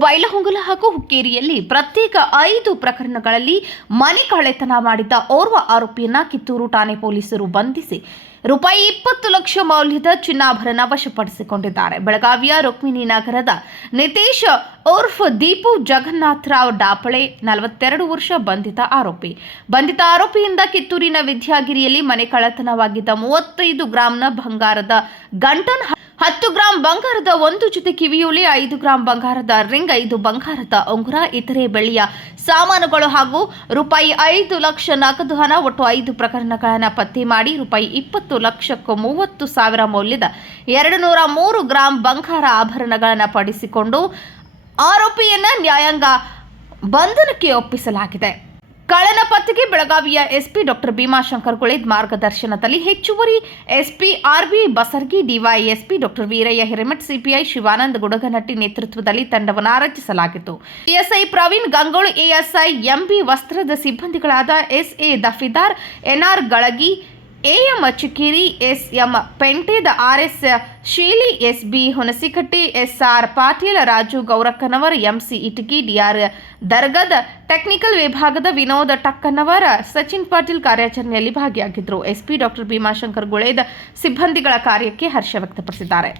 ಬೈಲಹೊಂಗಲ ಹಾಗೂ ಹುಕ್ಕೇರಿಯಲ್ಲಿ ಪ್ರತ್ಯೇಕ ಐದು ಪ್ರಕರಣಗಳಲ್ಲಿ ಮನೆ ಕಳೆತನ ಮಾಡಿದ್ದ ಓರ್ವ ಆರೋಪಿಯನ್ನ ಕಿತ್ತೂರು ಠಾಣೆ ಪೊಲೀಸರು ಬಂಧಿಸಿ ರೂಪಾಯಿ ಇಪ್ಪತ್ತು ಲಕ್ಷ ಮೌಲ್ಯದ ಚಿನ್ನಾಭರಣ ವಶಪಡಿಸಿಕೊಂಡಿದ್ದಾರೆ. ಬೆಳಗಾವಿಯ ರುಕ್ಮಿಣಿ ನಗರದ ನಿತೇಶ್ ಉರ್ಫ್ ದೀಪು ಜಗನ್ನಾಥ್ ರಾವ್ ಡಾಪಳೆ ನಲವತ್ತೆರಡು ವರ್ಷ ಬಂಧಿತ ಆರೋಪಿ. ಬಂಧಿತ ಆರೋಪಿಯಿಂದ ಕಿತ್ತೂರಿನ ವಿದ್ಯಾಗಿರಿಯಲ್ಲಿ ಮನೆ ಕಳ್ಳತನವಾಗಿದ್ದ ಮೂವತ್ತೈದು ಗ್ರಾಂನ ಬಂಗಾರದ ಗಂಟನ್ ಹತ್ತು ಗ್ರಾಂ ಬಂಗಾರದ ಒಂದು ಜೊತೆ ಕಿವಿಯೋಲೆ, ಐದು ಗ್ರಾಂ ಬಂಗಾರದ ರಿಂಗ್, ಐದು ಬಂಗಾರದ ಉಂಗುರ, ಇತರೆ ಬೆಳ್ಳಿಯ ಸಾಮಾನುಗಳು ಹಾಗೂ ರೂಪಾಯಿ ಐದು ಲಕ್ಷ ನಗದು ಹಣ, ಒಟ್ಟು ಐದು ಪ್ರಕರಣಗಳನ್ನು ಪತ್ತೆ ಮಾಡಿ ರೂಪಾಯಿ ಇಪ್ಪತ್ತು ಲಕ್ಷಕ್ಕೂ ಮೂವತ್ತು ಸಾವಿರ ಮೌಲ್ಯದ ಎರಡು ನೂರ ಮೂರು ಗ್ರಾಂ ಬಂಗಾರ ಆಭರಣಗಳನ್ನು ಪಡಿಸಿಕೊಂಡು ಆರೋಪಿಯನ್ನು ನ್ಯಾಯಾಂಗ ಬಂಧನಕ್ಕೆ ಒಪ್ಪಿಸಲಾಗಿದೆ. ಕಳ್ಳನ ಪತ್ತೆಗೆ ಬೆಳಗಾವಿಯ ಎಸ್ಪಿ ಡಾಕ್ಟರ್ ಭೀಮಾಶಂಕರ್ ಗುಳೇದ್ ಮಾರ್ಗದರ್ಶನದಲ್ಲಿ ಹೆಚ್ಚುವರಿ S P R B Basargi, D Y S P doctor Veeraiah Hiremath, C P I Shivananda Gudaganatti ನೇತೃತ್ವದಲ್ಲಿ ತಂಡವನ್ನು ರಚಿಸಲಾಗಿತ್ತು P S I Praveen Gangolu, A S I M B Vastrad ಸಿಬ್ಬಂದಿಗಳಾದ S A Dafedar, N R Galagi A M M Pentida R S Sheeli S B Hunasikatti S R Patila Raju Gowrakkanavar M C Itagi D R Dargad technical ವಿಭಾಗದ ವಿನೋದ್ ಟಕ್ಕನವರ ಸಚಿನ್ ಪಾಟೀಲ್ ಕಾರ್ಯಾಚರಣೆಯಲ್ಲಿ ಭಾಗಿಯಾಗಿದ್ದರು. SP doctor Bhimashankar ಗುಳೇದ ಸಿಬ್ಬಂದಿಗಳ ಕಾರ್ಯಕ್ಕೆ ಹರ್ಷ ವ್ಯಕ್ತಪಡಿಸಿದ್ದಾರೆ.